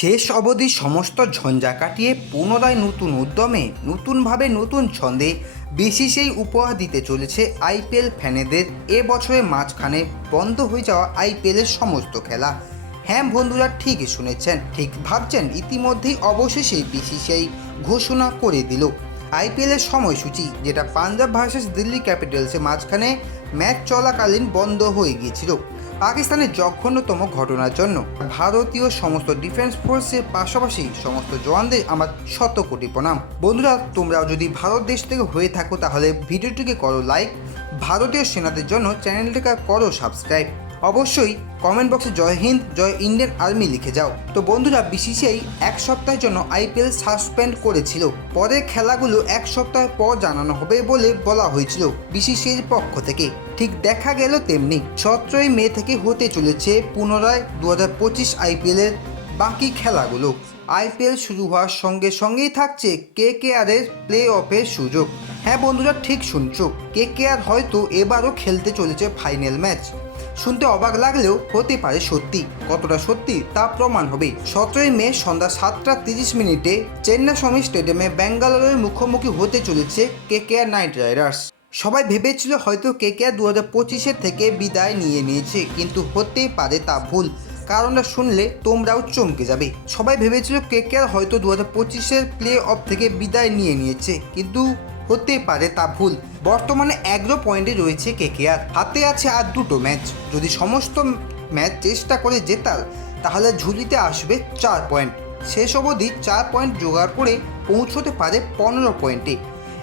শেষ অবধি সমস্ত ঝঞ্ঝা কাটিয়ে পুনরায় নতুন উদ্যমে, নতুনভাবে নতুন ছন্দে বিসিসিআই উপহার দিতে চলেছে আইপিএল ফ্যানেদের এ বছরের মাঝখানে বন্ধ হয়ে যাওয়া আইপিএলের সমস্ত খেলা। হ্যাঁ বন্ধুরা, ঠিকই শুনেছেন, ঠিক ভাবছেন, ইতিমধ্যেই অবশেষে বিসিসিআই ঘোষণা করে দিল। আইপিএলের সময়সূচি, যেটা পাঞ্জাব ভার্সেস দিল্লি ক্যাপিটালসের মাঝখানে ম্যাচ চলাকালীন বন্ধ হয়ে গিয়েছিল। পাকিস্তানের জঘন্যতম ঘটনার জন্য ভারতীয় সমস্ত ডিফেন্স ফোর্সের পাশাপাশি সমস্ত জওয়ানদের আমার শত কোটি প্রণাম। বন্ধুরা, তোমরাও যদি ভারত দেশ থেকে হয়ে থাকো তাহলে ভিডিওটিকে করো লাইক। ভারতীয় সেনাদের জন্য চ্যানেলটিকে করো সাবস্ক্রাইব। অবশ্যই কমেন্ট বক্সে জয় হিন্দ, জয় ইন্ডিয়ান আর্মি লিখে যাও। তো বন্ধুরা বিসিসিআই এক সপ্তাহের জন্য আইপিএল সাসপেন্ড করেছিল। পরের খেলাগুলো এক সপ্তাহ পর জানানো হবে বলে বলা হয়েছিল বিসিসিআইয়ের পক্ষ থেকে। ঠিক দেখা গেল তেমনি সতেরোই মে থেকে হতে চলেছে পুনরায় দু হাজার পঁচিশ আইপিএলের বাকি খেলাগুলো। আইপিএল শুরু হওয়ার সঙ্গে সঙ্গেই থাকছে কে কে আরের প্লে অফের সুযোগ। হ্যাঁ বন্ধুরা, ঠিক শুনছো। কে কে আর হয়তো এবারও খেলতে চলেছে ফাইনাল ম্যাচ শুনতে অবাক লাগলেও হতে পারে সত্যি। কতটা সত্যি তা প্রমাণ হবে। সতেরোই মে সন্ধ্যা সাতটা তিরিশ মিনিটে চেন্নাস্বামী স্টেডিয়ামে ব্যাঙ্গালোরের মুখোমুখি হতে চলেছে কে কে আর নাইট রাইডার্স। সবাই ভেবেছিল হয়তো কে কে আর দু হাজার পঁচিশের থেকে বিদায় নিয়ে নিয়েছে, কিন্তু হতেই পারে তা ভুল। কারণটা শুনলে তোমরাও চমকে যাবে। সবাই ভেবেছিল কে কে আর হয়তো দু হাজার পঁচিশের প্লে অফ থেকে বিদায় নিয়ে নিয়েছে, কিন্তু হতে পারে তা ভুল। বর্তমানে এগারো পয়েন্টে রয়েছে কেকেআর। হাতে আছে আর দুটো ম্যাচ। যদি সমস্ত ম্যাচ চেষ্টা করে জেতার, তাহলে ঝুলিতে আসবে চার পয়েন্ট। শেষ অবধি চার পয়েন্ট জোগাড় করে পৌঁছতে পারে পনেরো পয়েন্টে।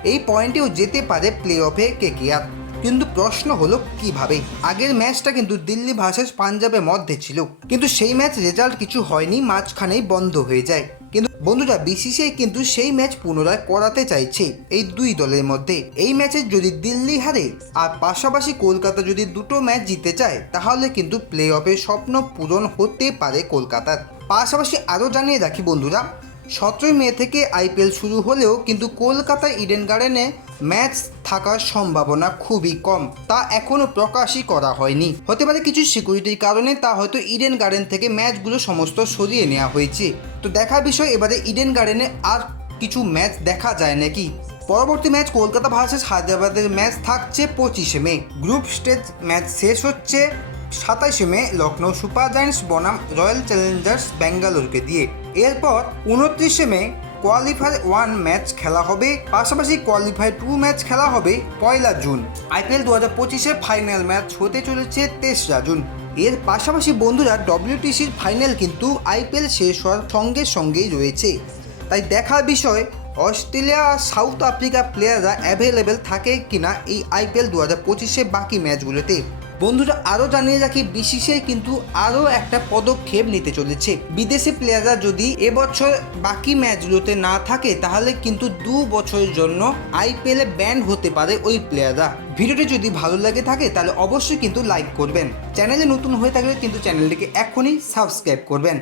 এই পয়েন্টেও যেতে পারে প্লে অফে কেকেআর। কিন্তু প্রশ্ন হলো কীভাবে? আগের ম্যাচটা কিন্তু দিল্লি ভার্সেস পাঞ্জাবের মধ্যে ছিল। কিন্তু সেই ম্যাচ রেজাল্ট কিছু হয়নি, মাঝখানেই বন্ধ হয়ে যায়। কিন্তু বন্ধুরা বিসিসিআই কিন্তু সেই ম্যাচ পুনরায় করাতে চাইছে এই দুই দলের মধ্যে। এই ম্যাচে যদি দিল্লি হারে আর পাশাপাশি কলকাতা যদি দুটো ম্যাচ জিতে চায় তাহলে কিন্তু প্লে অফের স্বপ্ন পূরণ হতে পারে কলকাতার। পাশাপাশি আরও জানিয়ে রাখি বন্ধুরা সতেরোই মে থেকে আইপিএল শুরু হলেও কিন্তু কলকাতা ইডেন গার্ডেনে ম্যাচ থাকার সম্ভাবনা খুবই কম, তা এখনও প্রকাশই করা হয়নি। হতে পারে কিছু সিকিউরিটির কারণে তা হয়তো ইডেন গার্ডেন থেকে ম্যাচগুলো সমস্ত সরিয়ে নেওয়া হয়েছে। তো দেখার বিষয়, এবারে ইডেন গার্ডেনে আর কিছু ম্যাচ দেখা যায় নাকি? পরবর্তী ম্যাচ কলকাতা ভার্সেস হায়দ্রাবাদের ম্যাচ থাকছে পঁচিশে মে। গ্রুপ স্টেজ ম্যাচ শেষ হচ্ছে সাতাশে মে লখনৌ সুপার জায়ান্টস বনাম রয়্যাল চ্যালেঞ্জার্স ব্যাঙ্গালোরকে দিয়ে। এরপর উনত্রিশে মে কোয়ালিফাই ওয়ান ম্যাচ খেলা হবে, পাশাপাশি কোয়ালিফাই টু ম্যাচ খেলা হবে পয়লা জুন। আইপিএল দু হাজার পঁচিশে ফাইনাল ম্যাচ হতে চলেছে তেসরা জুন। এর পাশাপাশি বন্ধুরা ডব্লিউটিসির ফাইনাল কিন্তু আইপিএল শেষ হওয়ার সঙ্গে সঙ্গেই রয়েছে। তাই দেখার বিষয়, অস্ট্রেলিয়া আর সাউথ আফ্রিকা প্লেয়াররা অ্যাভেলেবেল থাকে কিনা এই আইপিএল দু হাজার পঁচিশে বাকি ম্যাচগুলোতে? বন্ধুরা আরও জানিয়ে রাখি বিসিসিআই কিন্তু আরও একটা পদক্ষেপ নিতে চলেছে। বিদেশি প্লেয়াররা যদি এবছর বাকি ম্যাচগুলোতে না থাকে, তাহলে কিন্তু দু বছরের জন্য আইপিএলে ব্যান হতে পারে ওই প্লেয়াররা ভিডিওটি যদি ভালো লাগে থাকে, তাহলে অবশ্যই কিন্তু লাইক করবেন। চ্যানেলে নতুন হয়ে থাকলে কিন্তু চ্যানেলটিকে এখনই সাবস্ক্রাইব করবেন।